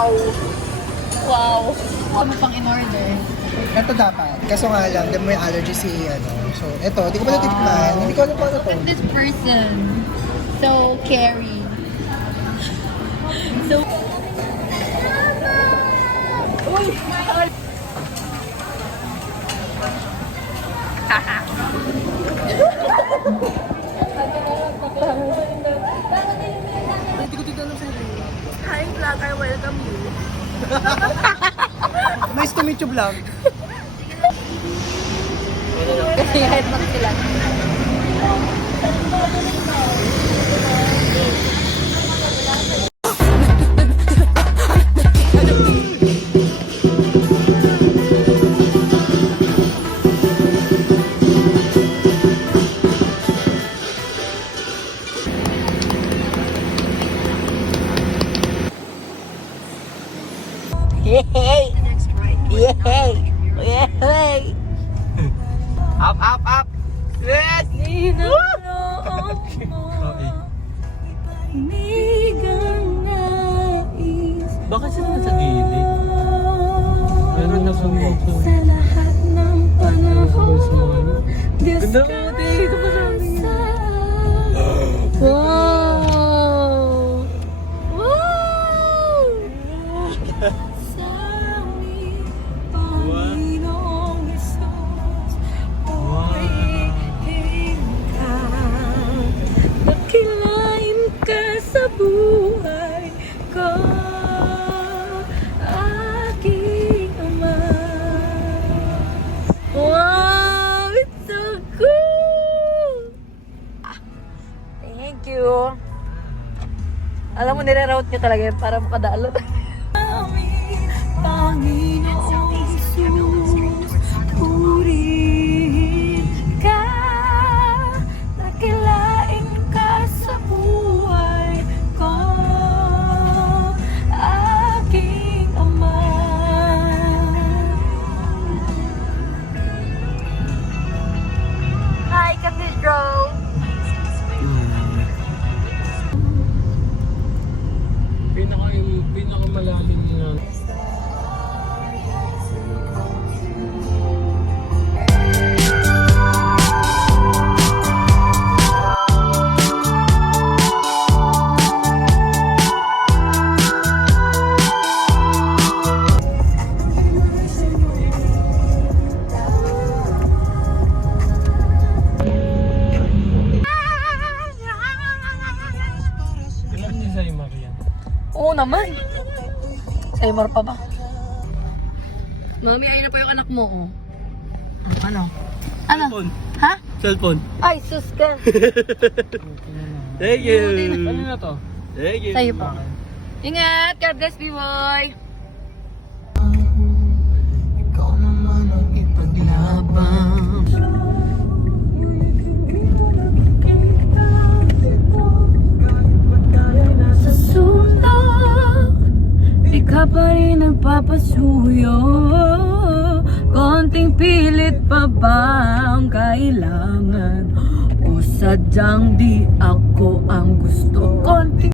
Wow! Wow! Ano pang in-order? Ito dapat. Kaso nga lang, di mo may allergy si ano. So, ito. Di ko pa natikman. Hindi ko alam pa ano to. Look at this person. So caring. So... Uy! Hindi ko dito alam sa'yo. Hi vlogger, welcome you. Nice to meet you, vlog. Kasi kahit mag sila. Yay! Yay! Yay! Up, up, up! Yes! Bakit sila nasa gilid? Meron na sumok. Sa lahat ng panahon, Ganda mo dito pa sa amin. wow! Wow! Sa amin, Panginoong Isus, pumihing ka. Dakilain ka sa buhay ko, aking Ama. Wow! It's so cool! Thank you. Alam mo, nire-route nyo talaga yun para makadalo. Panginoong Isus, purihin ka, dakilain ka sa buhay ko, aking Ama. Hi, Cathedral! Pinakamalalim na. Alam niyo sa Maria. Oo naman. Seymour pa ba? Mami, ayun na po yung anak mo, oh. Ano? Ano? Cellphone. Ha? Cellphone. Ay, sus ka. Thank you. Ano na to? Thank you. Sa'yo po. Ingat! God bless me, boy! Ikaw naman ang ipaglaban. Sa sulok, di ka pa rin nagpapasuyo. Konting pilit pa ba ang kailangan? O sadyang di ako ang gusto? Konting